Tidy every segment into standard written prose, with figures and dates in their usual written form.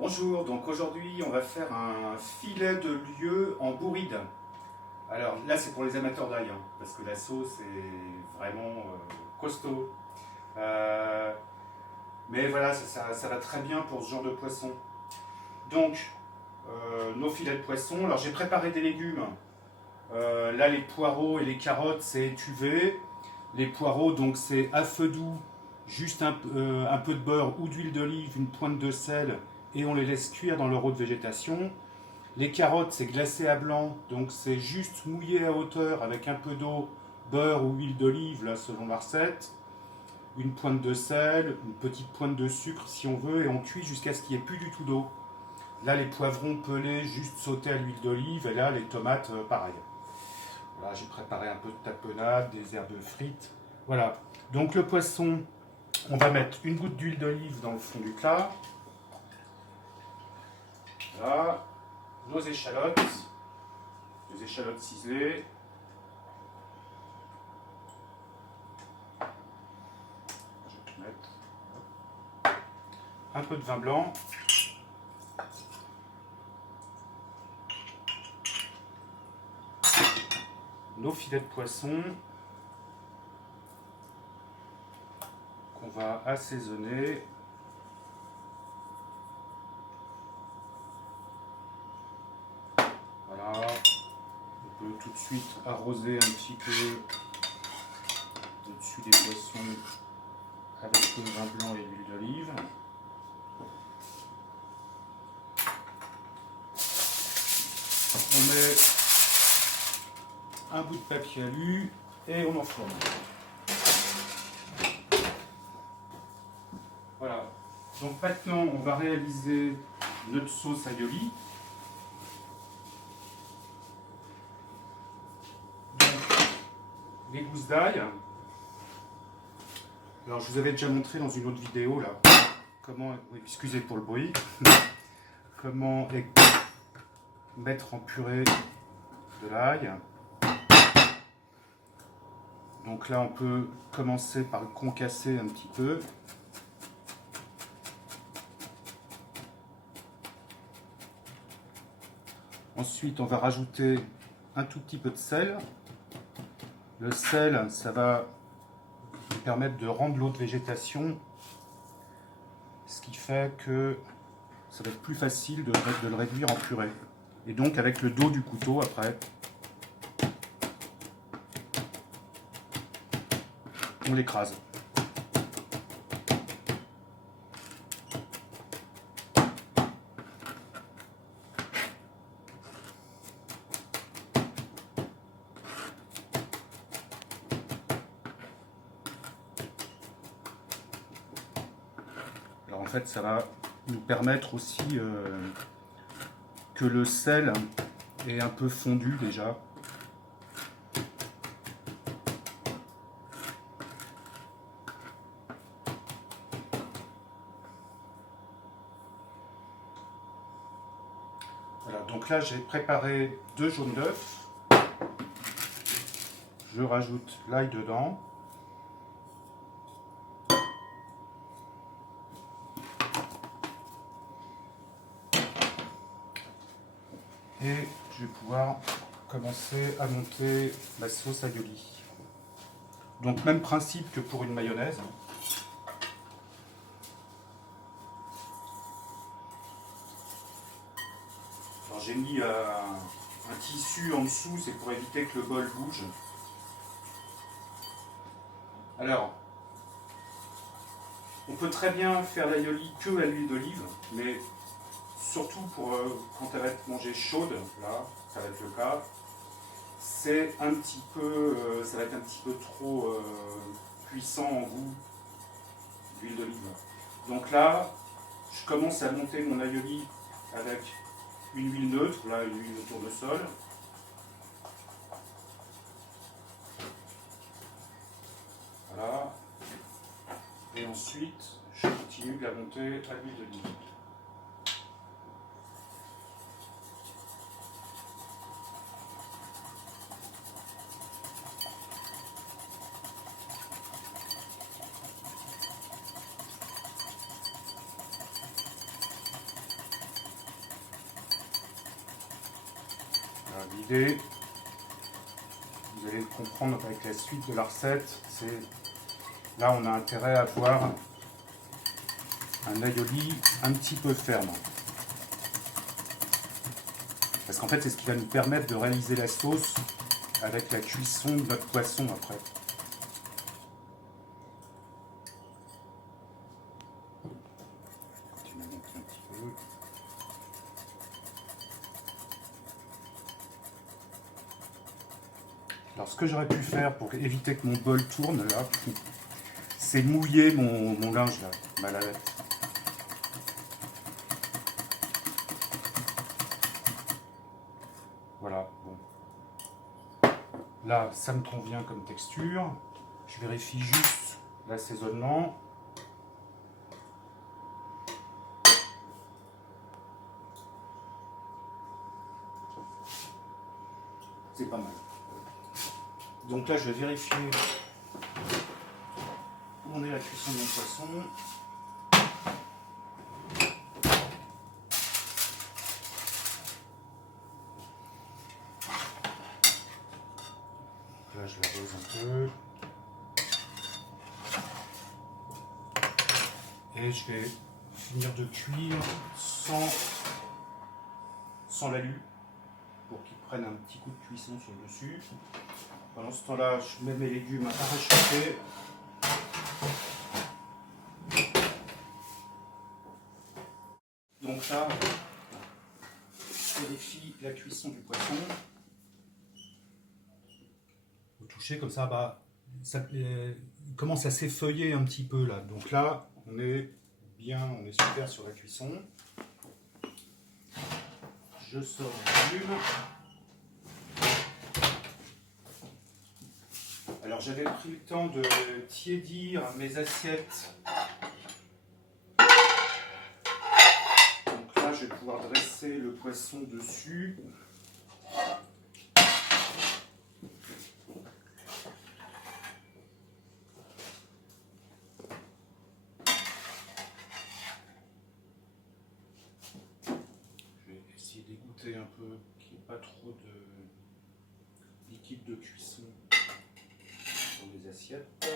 Bonjour, donc aujourd'hui on va faire un filet de lieu en bourride. Alors là c'est pour les amateurs d'ail, hein, parce que la sauce est vraiment costaud. Euh, mais voilà, ça va très bien pour ce genre de poisson. Donc, nos filets de poisson. Alors j'ai préparé des légumes. Là les poireaux et les carottes c'est étuvé. Les poireaux donc c'est à feu doux, juste un peu de beurre ou d'huile d'olive, une pointe de sel et on les laisse cuire dans leur eau de végétation. Les carottes c'est glacé à blanc, donc c'est juste mouillé à hauteur avec un peu d'eau, beurre ou huile d'olive là selon la recette. Une pointe de sel, une petite pointe de sucre si on veut et on cuit jusqu'à ce qu'il n'y ait plus du tout d'eau. Là les poivrons pelés juste sautés à l'huile d'olive et là les tomates pareil. Voilà, j'ai préparé un peu de tapenade, des herbes frites. Voilà. Donc le poisson, on va mettre une goutte d'huile d'olive dans le fond du plat. Voilà. Nos échalotes. Des échalotes ciselées. Je vais mettre un peu de vin blanc. Nos filets de poisson qu'on va assaisonner. Voilà. On peut tout de suite arroser un petit peu au-dessus des poissons avec le vin blanc et l'huile d'olive. On met un bout de papier alu et on enfourne. Voilà. Donc maintenant, on va réaliser notre sauce aioli. Donc, les gousses d'ail. Alors, je vous avais déjà montré dans une autre vidéo là comment, oui, excusez pour le bruit, comment mettre en purée de l'ail. Donc là, on peut commencer par le concasser un petit peu. Ensuite, on va rajouter un tout petit peu de sel. Le sel, ça va nous permettre de rendre l'eau de végétation, ce qui fait que ça va être plus facile de le réduire en purée. Et donc, avec le dos du couteau, après, on l'écrase. Alors en fait, ça va nous permettre aussi que le sel est un peu fondu déjà. Voilà, donc là j'ai préparé 2 jaunes d'œufs. Je rajoute l'ail dedans. Et je vais pouvoir commencer à monter la sauce aioli. Donc même principe que pour une mayonnaise. Alors j'ai mis un tissu en dessous, c'est pour éviter que le bol bouge. Alors, on peut très bien faire l'aioli que à l'huile d'olive, mais surtout pour quand elle va être mangée chaude, là, ça va être le cas, c'est un petit peu, ça va être un petit peu trop puissant en goût d'huile d'olive. Donc là, je commence à monter mon aioli avec une huile neutre, là une huile de tournesol. Voilà. Et ensuite, je continue de la monter à l'huile d'olive. L'idée, vous allez le comprendre avec la suite de la recette, c'est là on a intérêt à avoir un aioli un petit peu ferme. Parce qu'en fait c'est ce qui va nous permettre de réaliser la sauce avec la cuisson de notre poisson après. Alors ce que j'aurais pu faire pour éviter que mon bol tourne là, c'est mouiller mon linge là, ma lavette. Voilà, bon. Là, ça me convient comme texture. Je vérifie juste l'assaisonnement. C'est pas mal. Donc là, je vais vérifier où en est la cuisson de mon poisson. Là, je l'arrose un peu. Et je vais finir de cuire sans l'alu pour qu'il prenne un petit coup de cuisson sur le dessus. Pendant ce temps-là, je mets mes légumes à réchauffer. Donc là, je vérifie la cuisson du poisson. Vous touchez comme ça, bah, ça commence à s'effeuiller un petit peu là. Donc là, on est bien, on est super sur la cuisson. Je sors les légumes. Alors j'avais pris le temps de tiédir mes assiettes. Donc là, je vais pouvoir dresser le poisson dessus. D'égoutter un peu, qu'il n'y ait pas trop de liquide de cuisson dans les assiettes.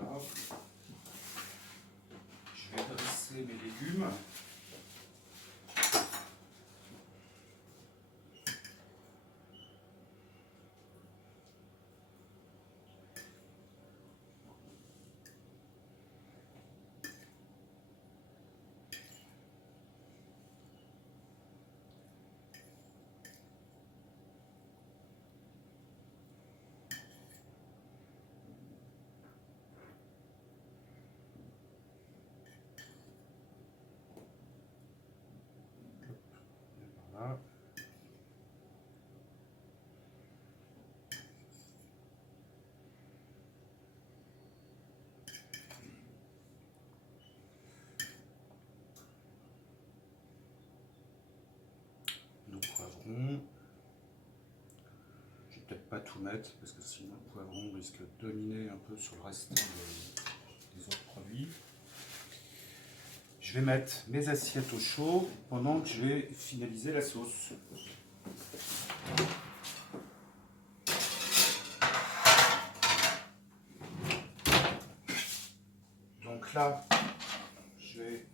Voilà. Je vais dresser mes légumes. Voilà. Nos poivrons. Je vais peut-être pas tout mettre parce que sinon le poivron risque de dominer un peu sur le reste des autres produits. Je vais mettre mes assiettes au chaud pendant que je vais finaliser la sauce. Donc là, je vais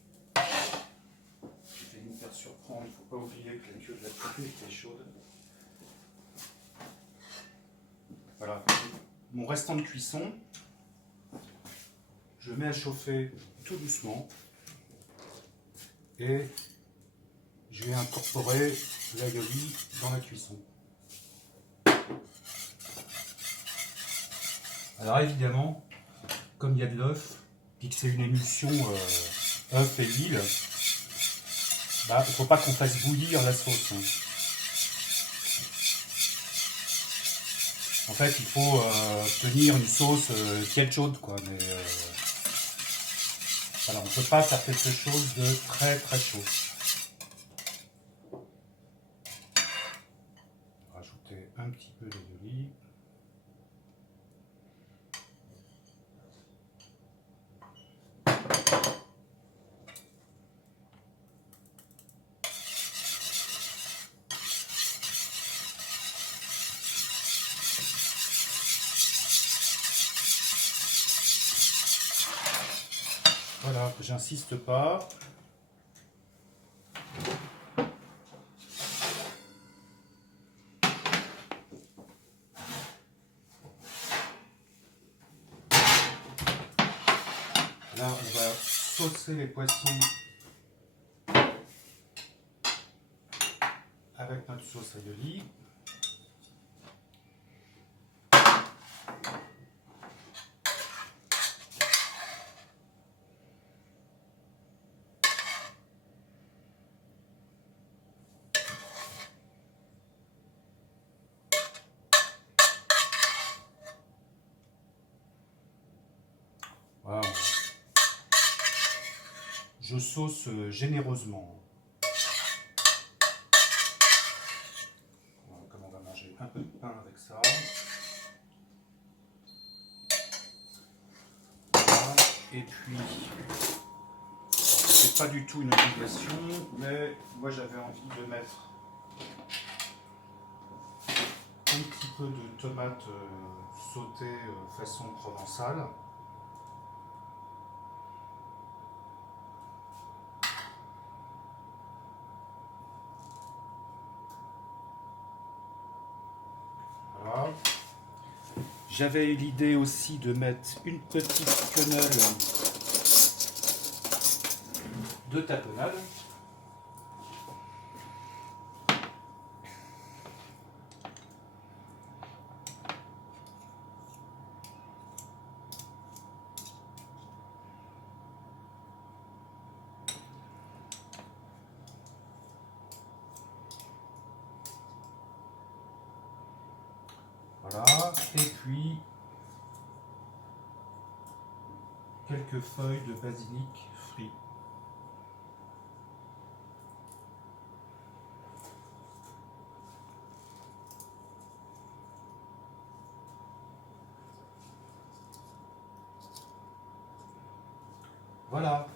me faire surprendre, il ne faut pas oublier que la queue de la poêle est chaude. Voilà, mon restant de cuisson, je mets à chauffer tout doucement et je vais incorporer l'aioli dans la cuisson. Alors évidemment, comme il y a de l'œuf, puis que c'est une émulsion œuf et huile, bah, il ne faut pas qu'on fasse bouillir la sauce. En fait, il faut obtenir une sauce tiède chaude, quoi. Mais voilà, on ne peut pas faire quelque chose de très très chaud. Rajouter un petit peu d'huile. Voilà, j'insiste pas. Là, on va saucer les poissons avec notre sauce aioli. Voilà. Je sauce généreusement. Voilà, comme on va manger un peu de pain avec ça. Voilà. Et puis, c'est pas du tout une obligation, mais moi j'avais envie de mettre un petit peu de tomates sautées façon provençale. Voilà. J'avais l'idée aussi de mettre une petite quenelle de tapenade. Voilà, et puis quelques feuilles de basilic frit. Voilà.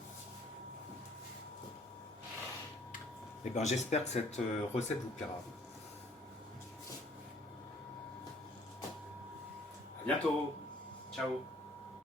Et ben j'espère que cette recette vous plaira. À bientôt. Ciao.